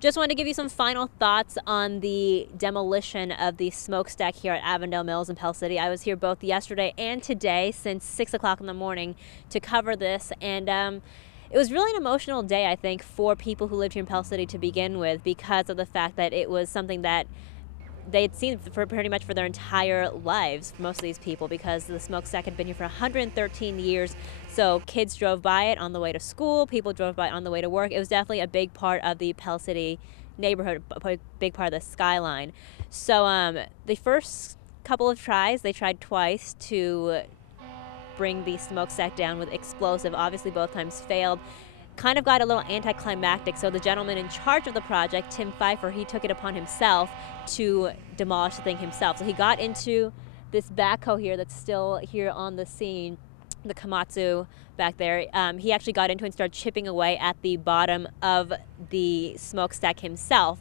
Just wanted to give you some final thoughts on the demolition of the smokestack here at Avondale Mills in Pell City. I was here both yesterday and today since 6 o'clock in the morning to cover this, and it was really an emotional day, I think, for people who lived here in Pell City to begin with, because of the fact that it was something that they had seen for pretty much for their entire lives, most of these people, because the smokestack had been here for 113 years. So kids drove by it on the way to school, people drove by it on the way to work. It was definitely a big part of the Pell City neighborhood, a big part of the skyline. So the first couple of tries, they tried twice to bring the smokestack down with explosive. Obviously both times failed. Kind of got a little anticlimactic, so the gentleman in charge of the project, Tim Pfeiffer, he took it upon himself to demolish the thing himself. So he got into this backhoe here that's still here on the scene, the Komatsu back there. He actually got into it and started chipping away at the bottom of the smokestack himself.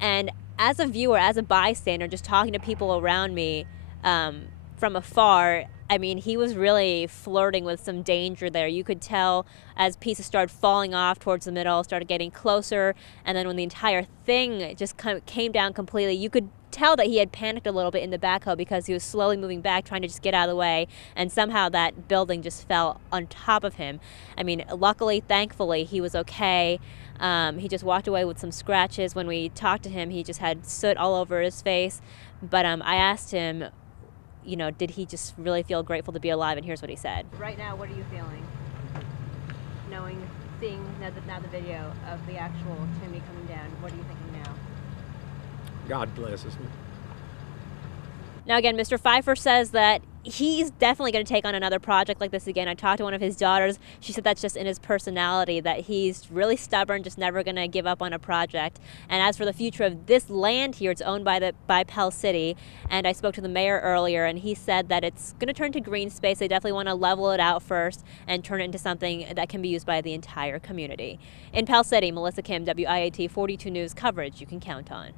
And as a viewer, as a bystander, just talking to people around me from afar, I mean, he was really flirting with some danger there. You could tell as pieces started falling off towards the middle, started getting closer, and then when the entire thing just kind of came down completely, you could tell that he had panicked a little bit in the backhoe because he was slowly moving back, trying to just get out of the way, and somehow that building just fell on top of him. I mean, luckily, thankfully, he was okay. He just walked away with some scratches. When we talked to him, he just had soot all over his face. But I asked him, you know, did he just really feel grateful to be alive? And here's what he said. Right now, what are you feeling? Seeing now the video of the actual chimney coming down, what are you thinking now? God blesses me. Now again, Mr. Pfeiffer says that he's definitely going to take on another project like this again. I talked to one of his daughters. She said that's just in his personality, that he's really stubborn, just never going to give up on a project. And as for the future of this land here, it's owned by Pell City. And I spoke to the mayor earlier, and he said that it's going to turn to green space. They definitely want to level it out first and turn it into something that can be used by the entire community. In Pell City, Melissa Kim, WIAT 42 News, coverage you can count on.